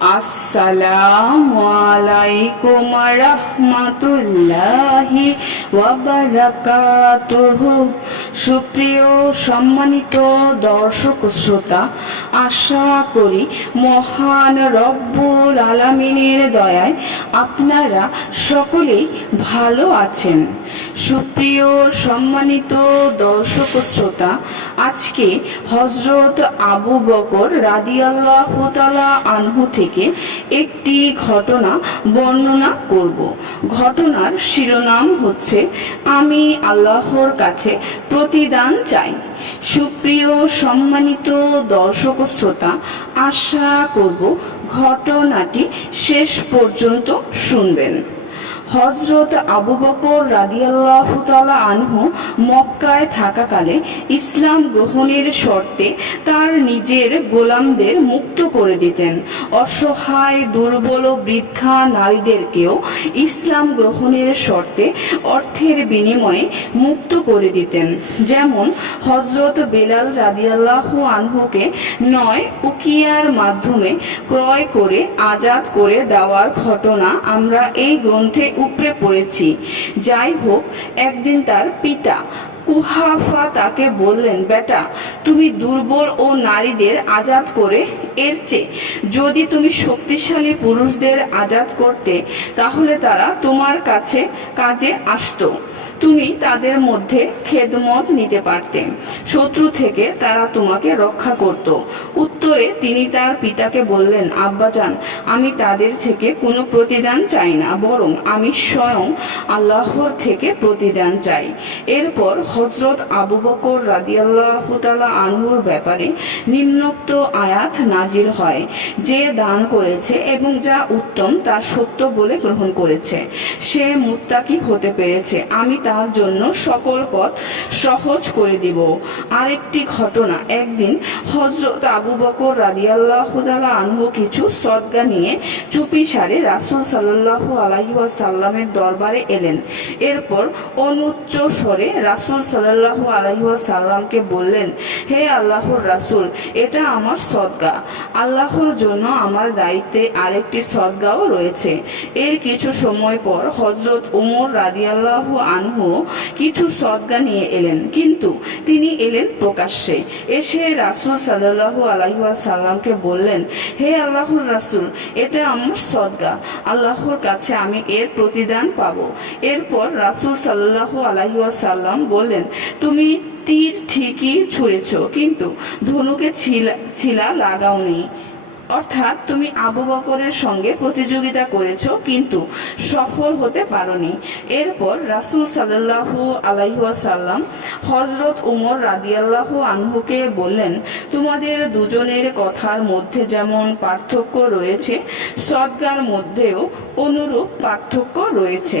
আসসালামু রহমতুল্লাহি সুপ্রিয় সম্মানিত দর্শক শ্রোতা, আশা করি মহান রব্বুল আলামিনের দয়ায় আপনারা সকলেই ভালো আছেন। সুপ্রিয় সম্মানিত দর্শক শ্রোতা আজকে হজরত আবু বকর রাদিয়াল্লাহু তাআলা আনহু থেকে একটি ঘটনা বর্ণনা করব। ঘটনার শিরোনাম হচ্ছে, আমি আল্লাহর কাছে প্রতিদান চাই। সুপ্রিয় সম্মানিত দর্শক শ্রোতা, আশা করব ঘটনাটি শেষ পর্যন্ত শুনবেন। হজরত আবু বকর রাদিয়াল্লাহু তাআলা আনহু মক্কায় থাকাকালে ইসলাম গ্রহণের শর্তে তার নিজের গোলামদের মুক্ত করে দিতেন। অসহায়, দুর্বল বৃদ্ধা নারীদেরকেও ইসলাম গ্রহণের শর্তে অর্থের বিনিময়ে মুক্ত করে দিতেন। যেমন হজরত বেলাল রাদিয়াল্লাহু আনহুকে নয় উকিয়ার মাধ্যমে ক্রয় করে, আজাদ করে দেওয়ার ঘটনা আমরা এই গ্রন্থে উপরে পড়েছি। যাই হোক, একদিন তার পিতা কুহাফা তাকে বললেন, বেটা, তুমি দুর্বল ও নারীদের আজাদ করে, এর চেয়ে যদি তুমি শক্তিশালী পুরুষদের আজাদ করতে, তাহলে তারা তোমার কাছে কাজে আসতো। তুমি তাদের মধ্যে খেদমত নিতে পারতে। শত্রু থেকে তারা তোমাকে রক্ষা করত। উত্তরে তিনি তার পিতাকে বললেন, আব্বাজান, আমি তাদের থেকে কোনো প্রতিদান চাই না, বরং আমি স্বয়ং আল্লাহর থেকে প্রতিদান চাই। এরপর হজরত আবু বকর রাদিয়াল্লাহ আনহুর ব্যাপারে নিম্নোক্ত আয়াত নাজির হয়, যে দান করেছে এবং যা উত্তম তা সত্য বলে গ্রহণ করেছে। সে মুত্তাকি হতে পেরেছে। আমি তার জন্য সকল পথ সহজ করে দিব। আরেকটি ঘটনা, একদিন হজরত আবু বকর রাদিয়াল্লাহ আনহু কিছু সদগা নিয়ে চুপি সারে রাসূল সাল্লাল্লাহু আলাইহি ওয়াসাল্লামের দরবারে এলেন। এরপর অনুচ্চ স্বরে রাসূল সাল্লাল্লাহু আলাইহি ওয়াসাল্লামকে বললেন, হে আল্লাহর রাসূল, এটা আমার সদগা। আল্লাহর জন্য আমার দায়িত্বে আরেকটি সদগাও রয়েছে। এর কিছু সময় পর হজরত উমর রাদিয়াল্লাহু আনহু কিছু সদগা নিয়ে এলেন। কিন্তু তিনি এলেন প্রকাশ্যে। এসে রাসূল সাল্লাল্লাহু আলাইহি ওয়াসাল্লামকে বললেন, হে আল্লাহর রাসূল এটা আমার সদগা। আল্লাহর কাছে আমি এর প্রতিদান পাবো। এরপর রাসূল সাল্লাল্লাহু আলাইহি সাল্লাম বললেন, তুমি তীর ঠিকই ছুঁড়েছ কিন্তু ধনুকে ছিলা ছিলা লাগাওনি। অর্থাৎ তুমি আবু বকরের সঙ্গে প্রতিযোগিতা করেছ, কিন্তু সফল হতে পারোনি। এরপর রাসূল সাল্লাল্লাহু আলাইহি ওয়াসাল্লাম হযরত উমর রাদিয়াল্লাহু আনহুকে বললেন, তোমাদের দুজনের কথার মধ্যে যেমন পার্থক্য রয়েছে, সদগার মধ্যেও অনুরূপ পার্থক্য রয়েছে।